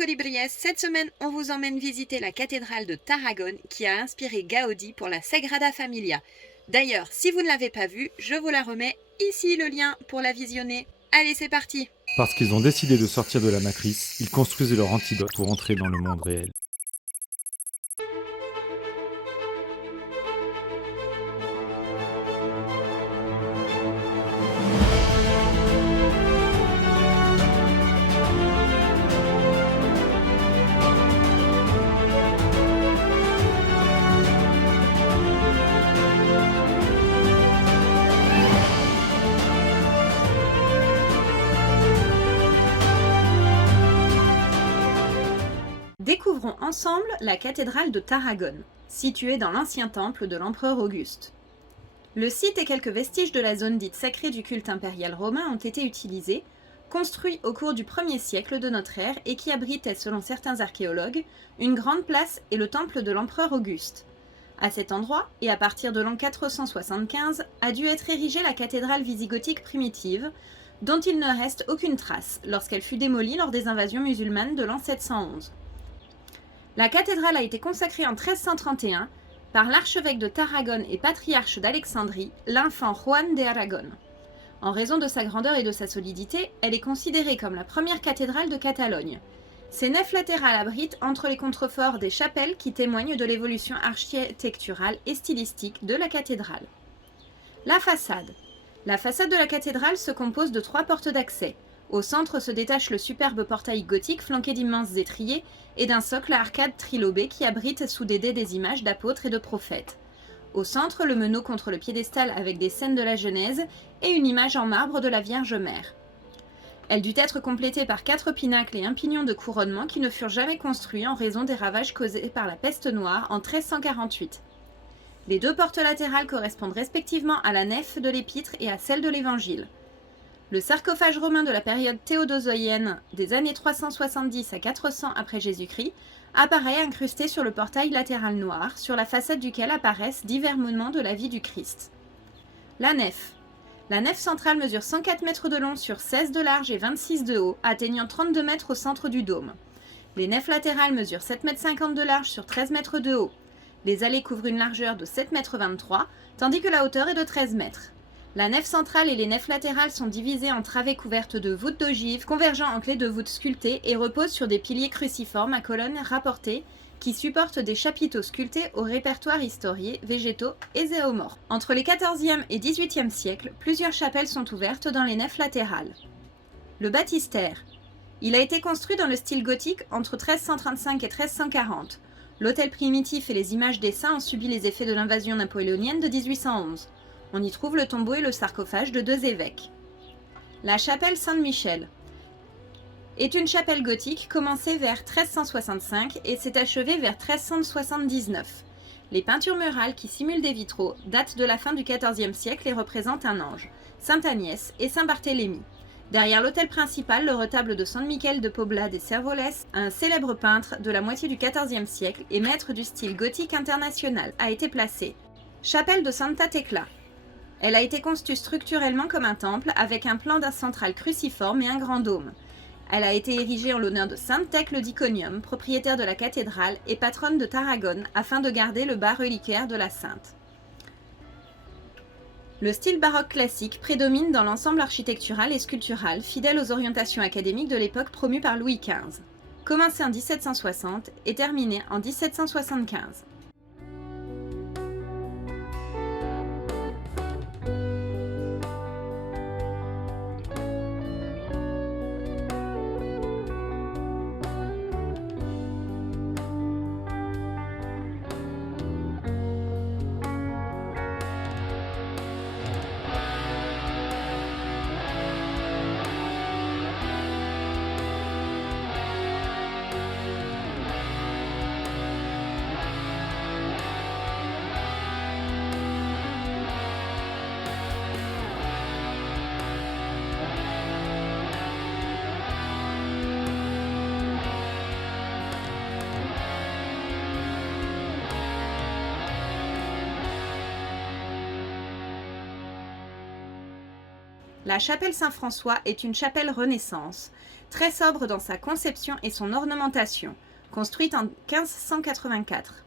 Colibries, cette semaine on vous emmène visiter la cathédrale de Tarragone qui a inspiré Gaudi pour la Sagrada Familia. D'ailleurs, si vous ne l'avez pas vue, je vous la remets ici le lien pour la visionner. Allez, c'est parti! Parce qu'ils ont décidé de sortir de la matrice, ils construisent leur antidote pour entrer dans le monde réel. Découvrons ensemble la cathédrale de Tarragone, située dans l'ancien temple de l'empereur Auguste. Le site et quelques vestiges de la zone dite sacrée du culte impérial romain ont été utilisés, construits au cours du 1er siècle de notre ère et qui abritait, selon certains archéologues, une grande place et le temple de l'empereur Auguste. À cet endroit, et à partir de l'an 475, a dû être érigée la cathédrale wisigothique primitive, dont il ne reste aucune trace lorsqu'elle fut démolie lors des invasions musulmanes de l'an 711. La cathédrale a été consacrée en 1331 par l'archevêque de Tarragone et patriarche d'Alexandrie, l'infant Juan de Aragón. En raison de sa grandeur et de sa solidité, elle est considérée comme la première cathédrale de Catalogne. Ses nefs latérales abritent entre les contreforts des chapelles qui témoignent de l'évolution architecturale et stylistique de la cathédrale. La façade. La façade de la cathédrale se compose de 3 portes d'accès. Au centre se détache le superbe portail gothique flanqué d'immenses étriers et d'un socle à arcade trilobé qui abrite sous des dais des images d'apôtres et de prophètes. Au centre, le meneau contre le piédestal avec des scènes de la Genèse et une image en marbre de la Vierge Mère. Elle dut être complétée par 4 pinacles et un pignon de couronnement qui ne furent jamais construits en raison des ravages causés par la peste noire en 1348. Les 2 portes latérales correspondent respectivement à la nef de l'épître et à celle de l'évangile. Le sarcophage romain de la période théodosoïenne des années 370 à 400 après Jésus-Christ apparaît incrusté sur le portail latéral noir, sur la façade duquel apparaissent divers moments de la vie du Christ. La nef. La nef centrale mesure 104 mètres de long sur 16 de large et 26 de haut, atteignant 32 mètres au centre du dôme. Les nefs latérales mesurent 7,50 m de large sur 13 mètres de haut. Les allées couvrent une largeur de 7,23 m, tandis que la hauteur est de 13 mètres. La nef centrale et les nefs latérales sont divisées en travées couvertes de voûtes d'ogives convergeant en clés de voûte sculptées et reposent sur des piliers cruciformes à colonnes rapportées qui supportent des chapiteaux sculptés au répertoire historié, végétaux et zéomorphes. Entre les XIVe et XVIIIe siècles, plusieurs chapelles sont ouvertes dans les nefs latérales. Le baptistère. Il a été construit dans le style gothique entre 1335 et 1340. L'autel primitif et les images des saints ont subi les effets de l'invasion napoléonienne de 1811. On y trouve le tombeau et le sarcophage de 2 évêques. La chapelle Saint-Michel est une chapelle gothique commencée vers 1365 et s'est achevée vers 1379. Les peintures murales qui simulent des vitraux datent de la fin du XIVe siècle et représentent un ange, Sainte Agnès et Saint Barthélemy. Derrière l'autel principal, le retable de San Michel de Pobla de Cérvoles, un célèbre peintre de la moitié du XIVe siècle et maître du style gothique international, a été placé. Chapelle de Santa Tecla. Elle a été conçue structurellement comme un temple avec un plan d'un central cruciforme et un grand dôme. Elle a été érigée en l'honneur de Sainte Thècle d'Iconium, propriétaire de la cathédrale et patronne de Tarragone, afin de garder le bas reliquaire de la sainte. Le style baroque classique prédomine dans l'ensemble architectural et sculptural, fidèle aux orientations académiques de l'époque promues par Louis XV. Commencé en 1760 et terminé en 1775. La chapelle Saint-François est une chapelle Renaissance, très sobre dans sa conception et son ornementation, construite en 1584.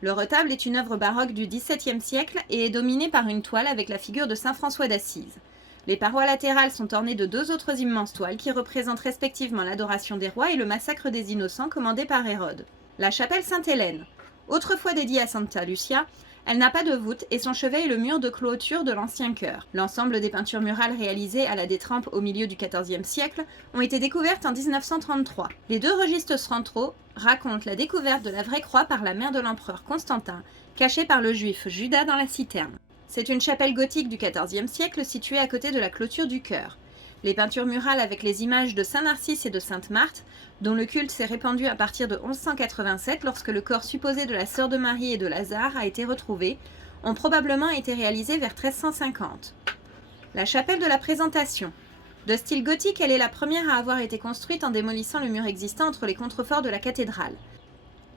Le retable est une œuvre baroque du XVIIe siècle et est dominé par une toile avec la figure de saint François d'Assise. Les parois latérales sont ornées de 2 autres immenses toiles qui représentent respectivement l'adoration des rois et le massacre des innocents commandé par Hérode. La chapelle Sainte-Hélène, autrefois dédiée à Santa Lucia, elle n'a pas de voûte et son chevet est le mur de clôture de l'ancien chœur. L'ensemble des peintures murales réalisées à la détrempe au milieu du XIVe siècle ont été découvertes en 1933. Les 2 registres centraux racontent la découverte de la vraie croix par la mère de l'empereur Constantin, cachée par le juif Judas dans la citerne. C'est une chapelle gothique du XIVe siècle située à côté de la clôture du chœur. Les peintures murales avec les images de Saint Narcisse et de Sainte Marthe, dont le culte s'est répandu à partir de 1187 lorsque le corps supposé de la sœur de Marie et de Lazare a été retrouvé, ont probablement été réalisées vers 1350. La chapelle de la Présentation. De style gothique, elle est la première à avoir été construite en démolissant le mur existant entre les contreforts de la cathédrale.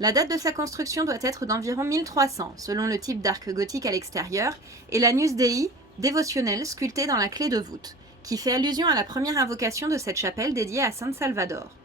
La date de sa construction doit être d'environ 1300, selon le type d'arc gothique à l'extérieur, et l'Anus Dei, dévotionnel, sculpté dans la clé de voûte, qui fait allusion à la première invocation de cette chapelle dédiée à Saint Salvador.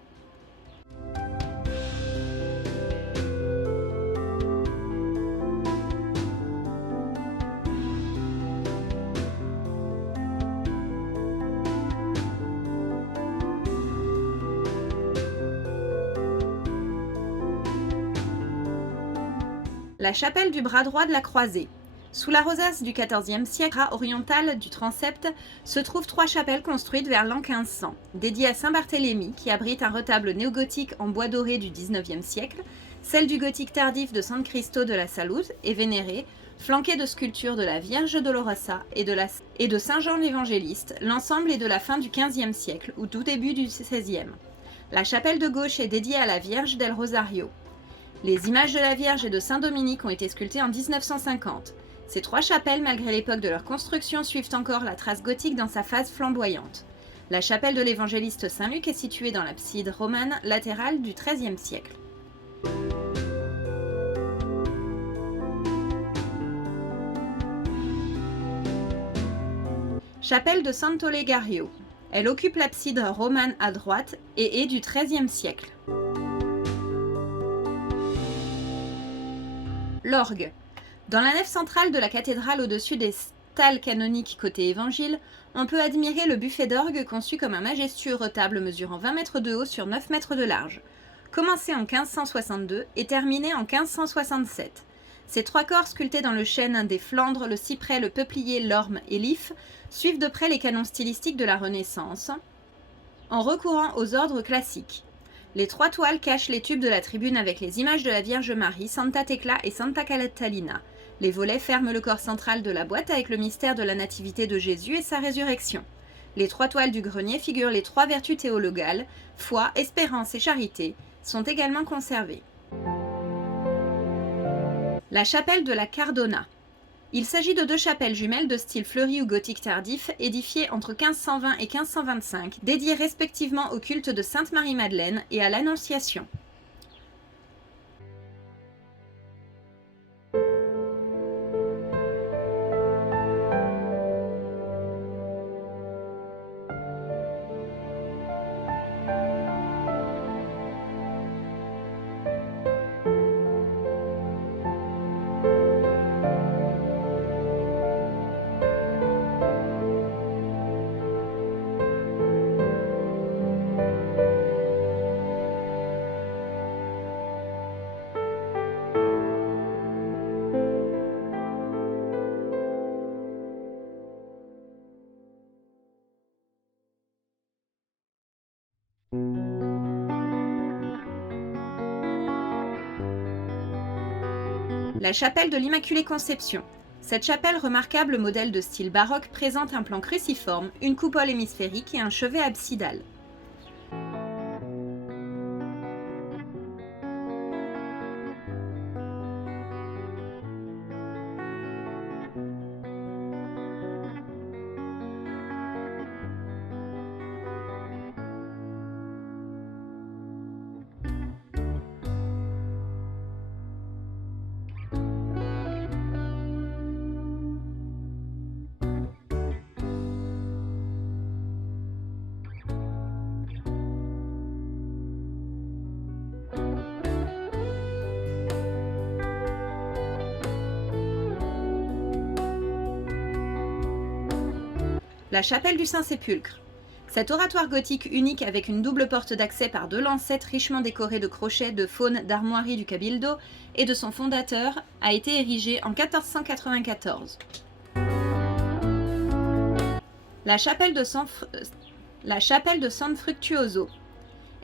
La chapelle du bras droit de la croisée. Sous la rosace du XIVe siècle, oriental du transept, se trouvent 3 chapelles construites vers l'an 1500, dédiées à Saint-Barthélemy, qui abrite un retable néogothique en bois doré du XIXe siècle, celle du gothique tardif de San Cristo de la Salud est vénérée, flanquée de sculptures de la Vierge Dolorosa et de Saint Jean l'Évangéliste. L'ensemble est de la fin du XVe siècle ou tout début du XVIe. La chapelle de gauche est dédiée à la Vierge del Rosario. Les images de la Vierge et de Saint-Dominique ont été sculptées en 1950. Ces 3 chapelles, malgré l'époque de leur construction, suivent encore la trace gothique dans sa phase flamboyante. La chapelle de l'évangéliste Saint-Luc est située dans l'abside romane latérale du XIIIe siècle. Chapelle de Sant'Olegario. Elle occupe l'abside romane à droite et est du XIIIe siècle. L'orgue. Dans la nef centrale de la cathédrale au-dessus des stalles canoniques côté évangile, on peut admirer le buffet d'orgue conçu comme un majestueux retable mesurant 20 mètres de haut sur 9 mètres de large. Commencé en 1562 et terminé en 1567. Ces 3 corps sculptés dans le chêne des Flandres, le cyprès, le peuplier, l'orme et l'if suivent de près les canons stylistiques de la Renaissance, en recourant aux ordres classiques. Les 3 toiles cachent les tubes de la tribune avec les images de la Vierge Marie, Santa Tecla et Santa Catalina. Les volets ferment le corps central de la boîte avec le mystère de la nativité de Jésus et sa résurrection. Les 3 toiles du grenier figurent les 3 vertus théologales, foi, espérance et charité, sont également conservées. La chapelle de la Cardona. Il s'agit de 2 chapelles jumelles de style fleuri ou gothique tardif, édifiées entre 1520 et 1525, dédiées respectivement au culte de Sainte Marie-Madeleine et à l'Annonciation. La chapelle de l'Immaculée Conception. Cette chapelle, remarquable modèle de style baroque, présente un plan cruciforme, une coupole hémisphérique et un chevet absidal. La chapelle du Saint-Sépulcre. Cet oratoire gothique unique avec une double porte d'accès par 2 lancettes richement décorées de crochets, de faunes, d'armoiries du Cabildo et de son fondateur a été érigé en 1494. La chapelle de San Fructuoso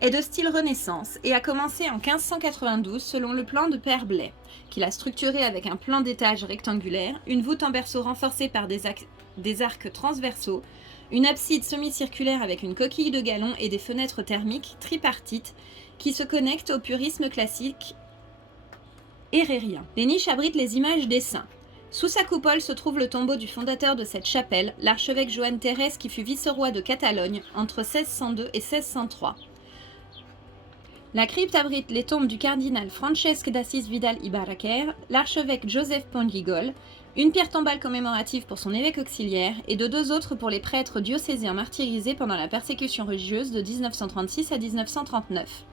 est de style Renaissance et a commencé en 1592 selon le plan de Père Blais, qu'il a structuré avec un plan d'étage rectangulaire, une voûte en berceau renforcée par des arcs transversaux, une abside semi-circulaire avec une coquille de galon et des fenêtres thermiques tripartites qui se connectent au purisme classique hérérien. Les niches abritent les images des saints. Sous sa coupole se trouve le tombeau du fondateur de cette chapelle, l'archevêque Joan Thérèse qui fut vice-roi de Catalogne entre 1602 et 1603. La crypte abrite les tombes du cardinal Francesc d'Assis Vidal i Barraquer, l'archevêque Joseph Pongigol, une pierre tombale commémorative pour son évêque auxiliaire et de 2 autres pour les prêtres diocésains martyrisés pendant la persécution religieuse de 1936 à 1939.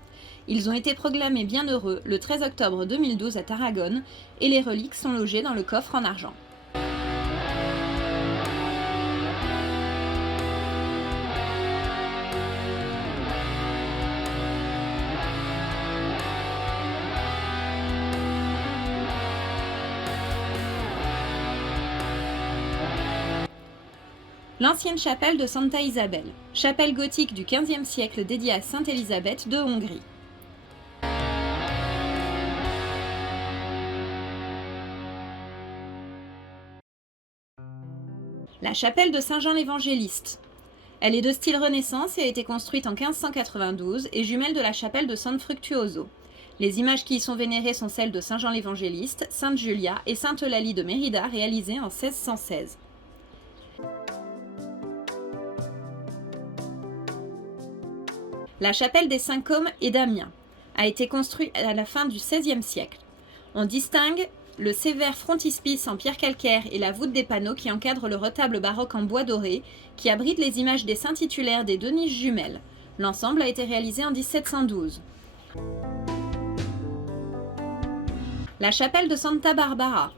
Ils ont été proclamés bienheureux le 13 octobre 2012 à Tarragone et les reliques sont logées dans le coffre en argent. L'ancienne chapelle de Santa Isabel, chapelle gothique du XVe siècle dédiée à Sainte Élisabeth de Hongrie. La chapelle de Saint Jean l'Évangéliste. Elle est de style Renaissance et a été construite en 1592 et jumelle de la chapelle de San Fructuoso. Les images qui y sont vénérées sont celles de Saint Jean l'Évangéliste, Sainte Julia et Sainte Eulalie de Mérida réalisées en 1616. La chapelle des Saints Côme et Damien a été construite à la fin du XVIe siècle. On distingue le sévère frontispice en pierre calcaire et la voûte des panneaux qui encadrent le retable baroque en bois doré qui abrite les images des saints titulaires des 2 niches jumelles. L'ensemble a été réalisé en 1712. La chapelle de Santa Barbara.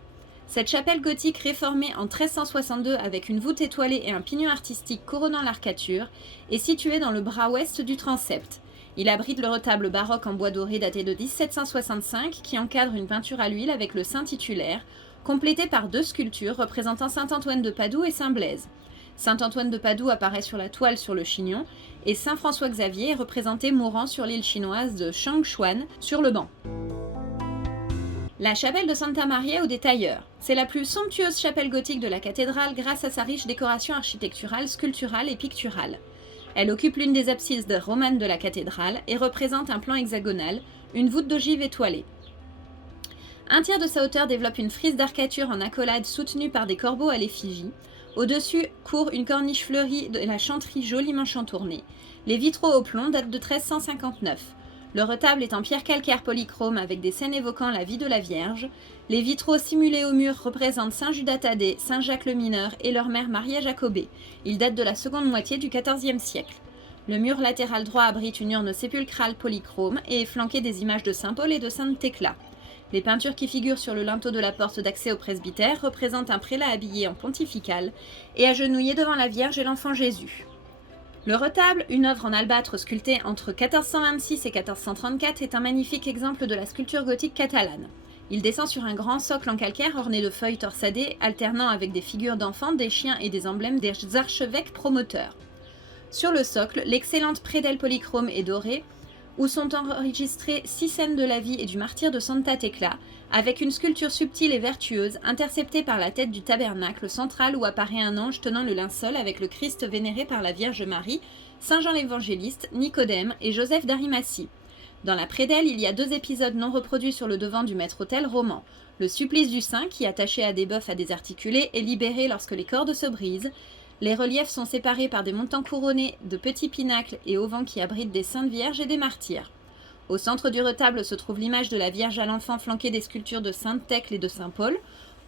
Cette chapelle gothique réformée en 1362 avec une voûte étoilée et un pignon artistique couronnant l'arcature est située dans le bras ouest du transept. Il abrite le retable baroque en bois doré daté de 1765 qui encadre une peinture à l'huile avec le saint titulaire, complétée par 2 sculptures représentant saint Antoine de Padoue et saint Blaise. Saint Antoine de Padoue apparaît sur la toile sur le chignon et saint François Xavier est représenté mourant sur l'île chinoise de Changshuan sur le banc. La chapelle de Santa Maria ou des Tailleurs. C'est la plus somptueuse chapelle gothique de la cathédrale grâce à sa riche décoration architecturale, sculpturale et picturale. Elle occupe l'une des absides romanes de la cathédrale et représente un plan hexagonal, une voûte d'ogive étoilée. Un tiers de sa hauteur développe une frise d'arcature en accolade soutenue par des corbeaux à l'effigie. Au-dessus court une corniche fleurie de la chanterie joliment chantournée. Les vitraux au plomb datent de 1359. Le retable est en pierre calcaire polychrome avec des scènes évoquant la vie de la Vierge. Les vitraux simulés au mur représentent Saint Judas Thaddée, Saint Jacques le Mineur et leur mère Maria Jacobée. Ils datent de la seconde moitié du XIVe siècle. Le mur latéral droit abrite une urne sépulcrale polychrome et est flanqué des images de Saint Paul et de Sainte Thécla. Les peintures qui figurent sur le linteau de la porte d'accès au presbytère représentent un prélat habillé en pontifical et agenouillé devant la Vierge et l'enfant Jésus. Le retable, une œuvre en albâtre sculptée entre 1426 et 1434, est un magnifique exemple de la sculpture gothique catalane. Il descend sur un grand socle en calcaire orné de feuilles torsadées, alternant avec des figures d'enfants, des chiens et des emblèmes des archevêques promoteurs. Sur le socle, l'excellente prédelle polychrome est dorée, où sont enregistrées 6 scènes de la vie et du martyre de Santa Thecla, avec une sculpture subtile et vertueuse, interceptée par la tête du tabernacle central où apparaît un ange tenant le linceul avec le Christ vénéré par la Vierge Marie, Saint Jean l'Évangéliste, Nicodème et Joseph d'Arimathie. Dans la prédelle, il y a 2 épisodes non reproduits sur le devant du maître-autel roman. Le supplice du saint, qui, attaché à des bœufs à désarticuler, est libéré lorsque les cordes se brisent. Les reliefs sont séparés par des montants couronnés de petits pinacles et auvents qui abritent des saintes vierges et des martyrs. Au centre du retable se trouve l'image de la Vierge à l'enfant flanquée des sculptures de Sainte Thècle et de Saint Paul.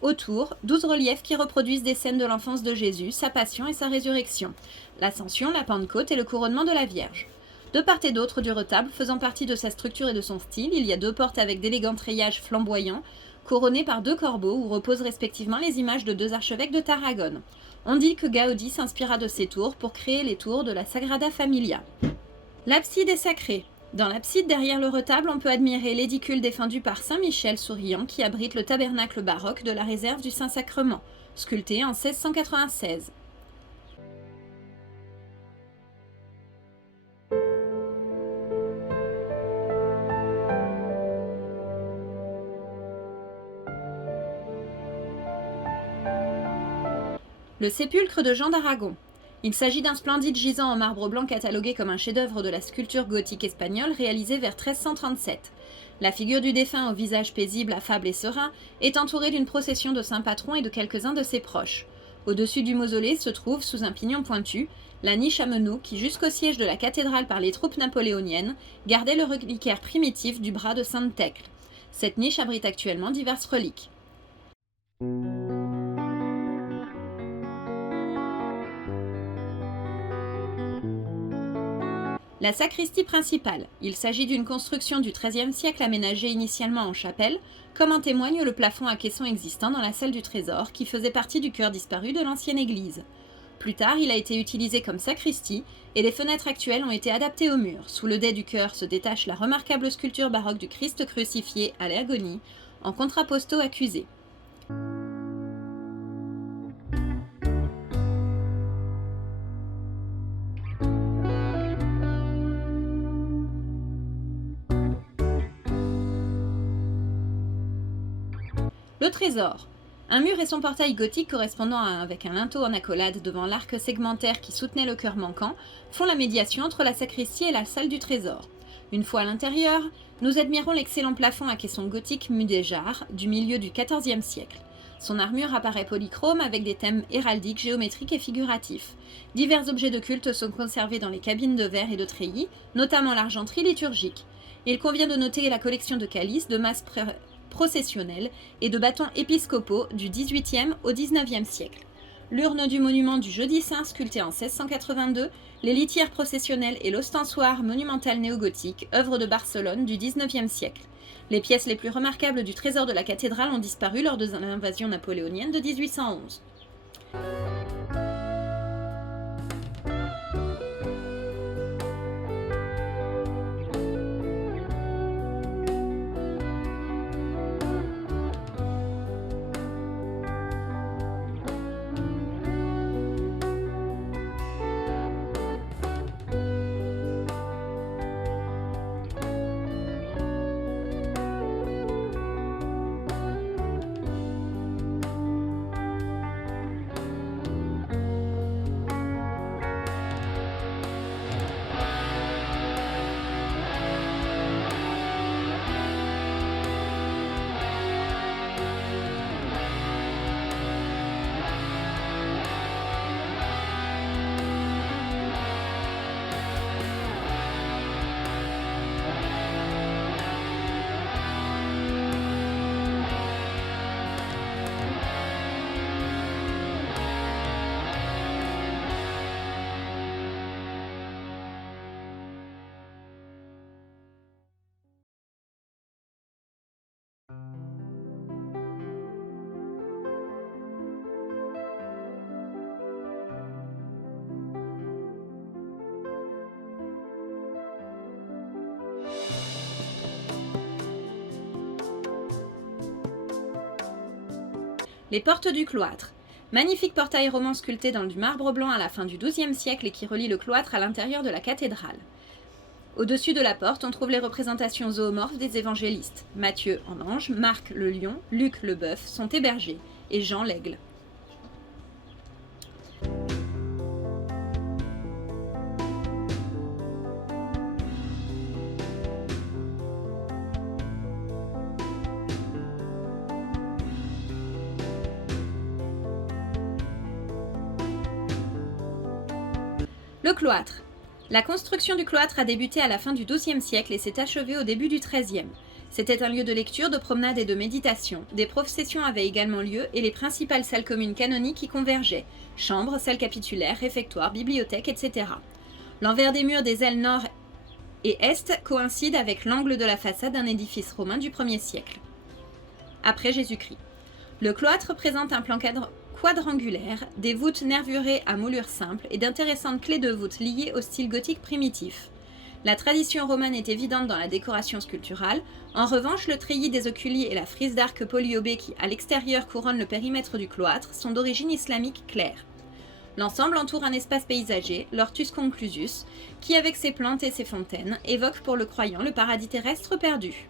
Autour, 12 reliefs qui reproduisent des scènes de l'enfance de Jésus, sa passion et sa résurrection, l'ascension, la Pentecôte et le couronnement de la Vierge. De part et d'autre du retable, faisant partie de sa structure et de son style, il y a 2 portes avec d'élégants treillages flamboyants, couronnés par 2 corbeaux où reposent respectivement les images de 2 archevêques de Tarragone. On dit que Gaudi s'inspira de ces tours pour créer les tours de la Sagrada Familia. L'abside est sacrée. Dans l'abside, derrière le retable, on peut admirer l'édicule défendu par Saint Michel souriant qui abrite le tabernacle baroque de la réserve du Saint-Sacrement, sculpté en 1696. Le sépulcre de Jean d'Aragon. Il s'agit d'un splendide gisant en marbre blanc catalogué comme un chef-d'œuvre de la sculpture gothique espagnole réalisé vers 1337. La figure du défunt au visage paisible, affable et serein est entourée d'une procession de saints patrons et de quelques-uns de ses proches. Au-dessus du mausolée se trouve, sous un pignon pointu, la niche à meneaux qui, jusqu'au siège de la cathédrale par les troupes napoléoniennes, gardait le reliquaire primitif du bras de Sainte Thècle. Cette niche abrite actuellement diverses reliques. La sacristie principale. Il s'agit d'une construction du XIIIe siècle aménagée initialement en chapelle, comme en témoigne le plafond à caisson existant dans la salle du trésor, qui faisait partie du chœur disparu de l'ancienne église. Plus tard, il a été utilisé comme sacristie, et les fenêtres actuelles ont été adaptées au mur. Sous le dais du chœur se détache la remarquable sculpture baroque du Christ crucifié à l'agonie, en contrapposto accusé. Le trésor. Un mur et son portail gothique correspondant avec un linteau en accolade devant l'arc segmentaire qui soutenait le chœur manquant font la médiation entre la sacristie et la salle du trésor. Une fois à l'intérieur, nous admirons l'excellent plafond à caisson gothique mudéjar du milieu du XIVe siècle. Son armure apparaît polychrome avec des thèmes héraldiques, géométriques et figuratifs. Divers objets de culte sont conservés dans les cabines de verre et de treillis, notamment l'argenterie liturgique. Il convient de noter la collection de calices, de masses processionnels et de bâtons épiscopaux du XVIIIe au XIXe siècle. L'urne du monument du Jeudi Saint sculptée en 1682, les litières processionnelles et l'ostensoir monumental néogothique, œuvre de Barcelone du XIXe siècle. Les pièces les plus remarquables du trésor de la cathédrale ont disparu lors de l'invasion napoléonienne de 1811. Les portes du cloître. Magnifique portail roman sculpté dans du marbre blanc à la fin du XIIe siècle et qui relie le cloître à l'intérieur de la cathédrale. Au-dessus de la porte, on trouve les représentations zoomorphes des évangélistes. Matthieu en ange, Marc le lion, Luc le bœuf sont hébergés, et Jean l'aigle. Le cloître. La construction du cloître a débuté à la fin du XIIe siècle et s'est achevée au début du XIIIe. C'était un lieu de lecture, de promenade et de méditation. Des processions avaient également lieu et les principales salles communes canoniques y convergeaient. Chambres, salles capitulaires, réfectoires, bibliothèques, etc. L'envers des murs des ailes nord et est coïncide avec l'angle de la façade d'un édifice romain du 1er siècle. après Jésus-Christ. Le cloître présente un plan quadrangulaire, des voûtes nervurées à moulure simple et d'intéressantes clés de voûte liées au style gothique primitif. La tradition romaine est évidente dans la décoration sculpturale. En revanche, le treillis des oculis et la frise d'arc polyobé qui, à l'extérieur, couronne le périmètre du cloître, sont d'origine islamique claire. L'ensemble entoure un espace paysager, l'Hortus Conclusus, qui, avec ses plantes et ses fontaines, évoque pour le croyant le paradis terrestre perdu.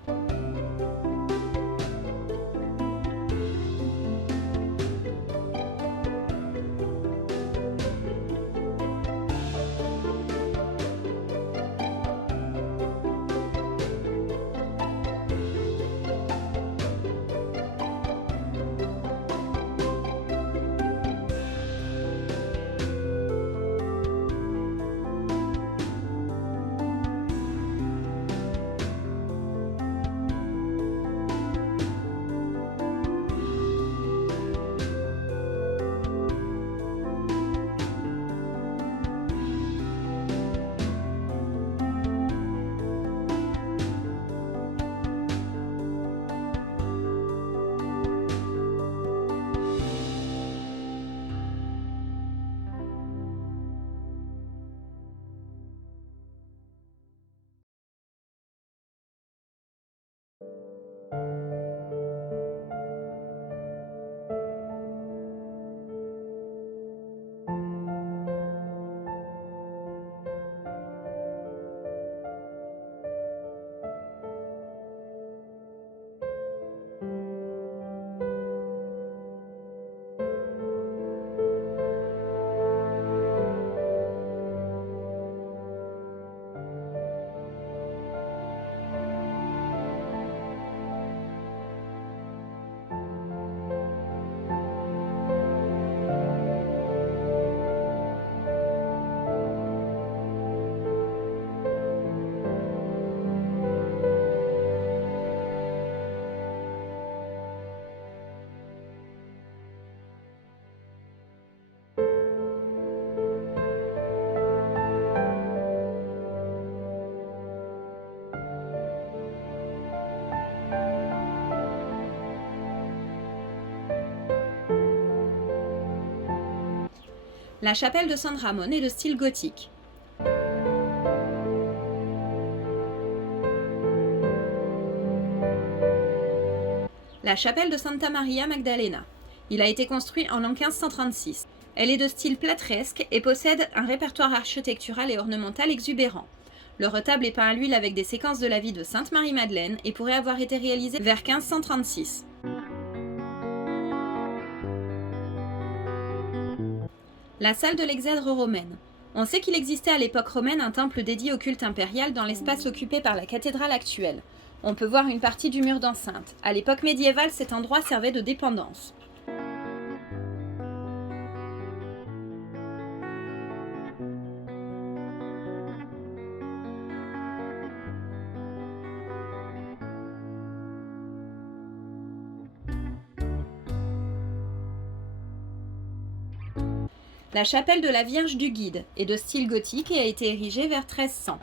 La chapelle de San Ramón est de style gothique. La chapelle de Santa Maria Magdalena. Il a été construit en l'an 1536. Elle est de style plâtresque et possède un répertoire architectural et ornemental exubérant. Le retable est peint à l'huile avec des séquences de la vie de Sainte Marie-Madeleine et pourrait avoir été réalisé vers 1536. La salle de l'exèdre romaine. On sait qu'il existait à l'époque romaine un temple dédié au culte impérial dans l'espace occupé par la cathédrale actuelle. On peut voir une partie du mur d'enceinte. À l'époque médiévale, cet endroit servait de dépendance. La chapelle de la Vierge du Guide est de style gothique et a été érigée vers 1300.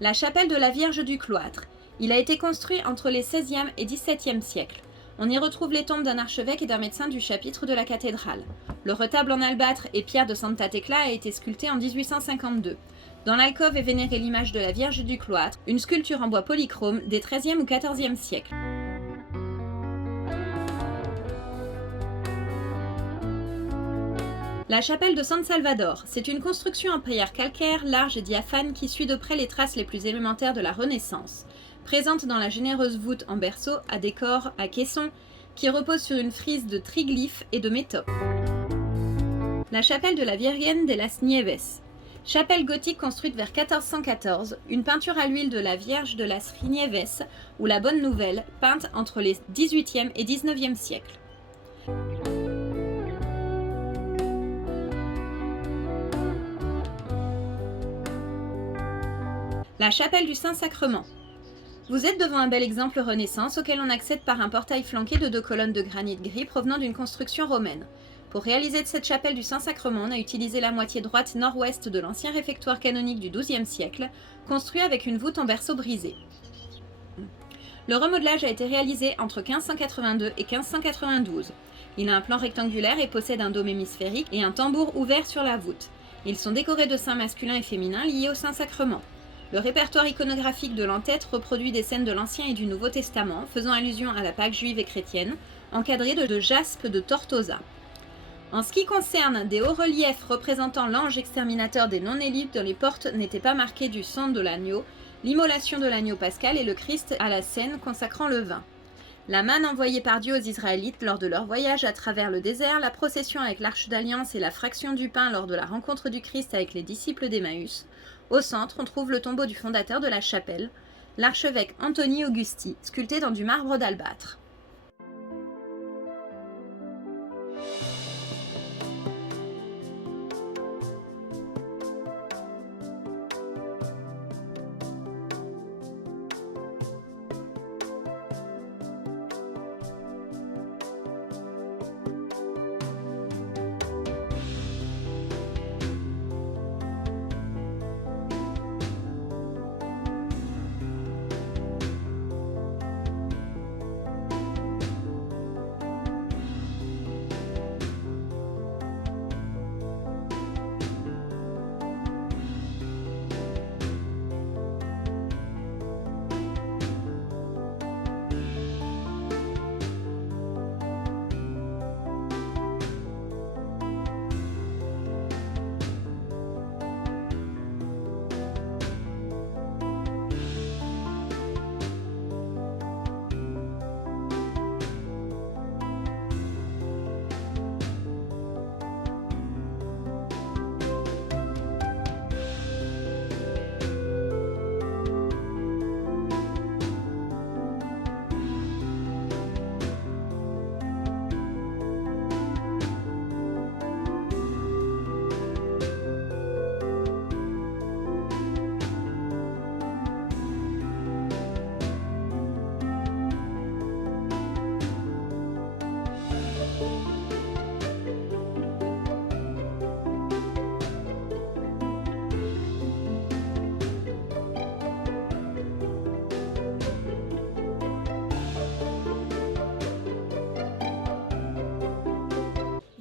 La chapelle de la Vierge du Cloître. Il a été construit entre les XVIe et XVIIe siècles. On y retrouve les tombes d'un archevêque et d'un médecin du chapitre de la cathédrale. Le retable en albâtre et pierre de Santa Tecla a été sculpté en 1852. Dans l'alcôve est vénérée l'image de la Vierge du Cloître, une sculpture en bois polychrome des XIIIe ou XIVe siècles. La chapelle de San Salvador, c'est une construction en pierre calcaire, large et diaphane qui suit de près les traces les plus élémentaires de la Renaissance. Présente dans la généreuse voûte en berceau à décor à caisson qui repose sur une frise de triglyphes et de métopes. La chapelle de la Virgen de las Nieves. Chapelle gothique construite vers 1414, une peinture à l'huile de la Vierge de las Nieves ou la Bonne Nouvelle, peinte entre les XVIIIe et XIXe siècles. La chapelle du Saint-Sacrement. Vous êtes devant un bel exemple Renaissance auquel on accède par un portail flanqué de 2 colonnes de granit gris provenant d'une construction romaine. Pour réaliser cette chapelle du Saint-Sacrement, on a utilisé la moitié droite nord-ouest de l'ancien réfectoire canonique du XIIe siècle, construit avec une voûte en berceau brisé. Le remodelage a été réalisé entre 1582 et 1592. Il a un plan rectangulaire et possède un dôme hémisphérique et un tambour ouvert sur la voûte. Ils sont décorés de saints masculins et féminins liés au Saint-Sacrement. Le répertoire iconographique de l'en-tête reproduit des scènes de l'Ancien et du Nouveau Testament, faisant allusion à la Pâque juive et chrétienne, encadrées de jaspe de Tortosa. En ce qui concerne des hauts-reliefs représentant l'ange exterminateur des non-élites dont les portes n'étaient pas marquées du sang de l'agneau, l'immolation de l'agneau pascal et le Christ à la scène consacrant le vin. La manne envoyée par Dieu aux Israélites lors de leur voyage à travers le désert, la procession avec l'arche d'alliance et la fraction du pain lors de la rencontre du Christ avec les disciples d'Emmaüs. Au centre, on trouve le tombeau du fondateur de la chapelle, l'archevêque Anthony Augusti, sculpté dans du marbre d'albâtre.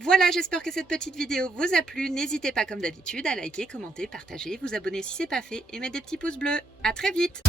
Voilà, j'espère que cette petite vidéo vous a plu. N'hésitez pas comme d'habitude à liker, commenter, partager, vous abonner si c'est pas fait et mettre des petits pouces bleus. À très vite!